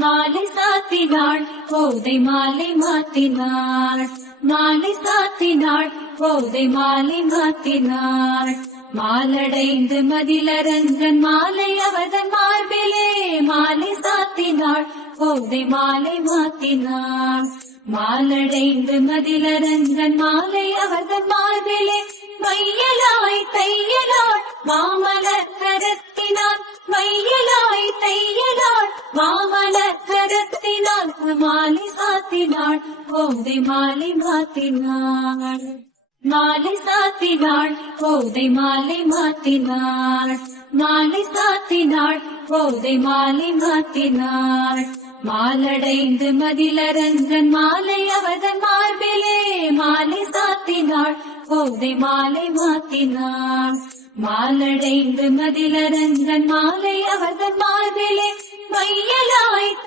மாலை சாத்தினாள் போதை மாலை மாத்தினாள். மாலை சாத்தினாள் போதை மாலை மாத்தினாள். மாலடைந்து மதிலரங்கன் மாலை அவதன் மார்பிலே மாலை சாத்தினாள் போதை மாலை மாத்தினாள். மாலடைந்து மதிலரங்கன் மாலை அவதன் மார்பிலே மையலாய் தையலாள் மாமலர் கரத்தினாள். மையலாய் தையலாள் மாமலர் கரத்தினாள். மாலை சாத்தினாள் போதை மாலை மாத்தினாள். மாலை சாத்தினாள் போதை மாலை மாத்தினாள். மாலை சாத்தினாள் போதை மாலை மாத்தினாள். மாலடைந்து மதிலரங்கன் மாலை அவதன் மார்பிலே மாலை சாத்தினாள் போதை மாலை மாத்தினாள். மாலடைந்து மதிலரங்கன் மாலை அவதன் மார்பிலே மையலாய்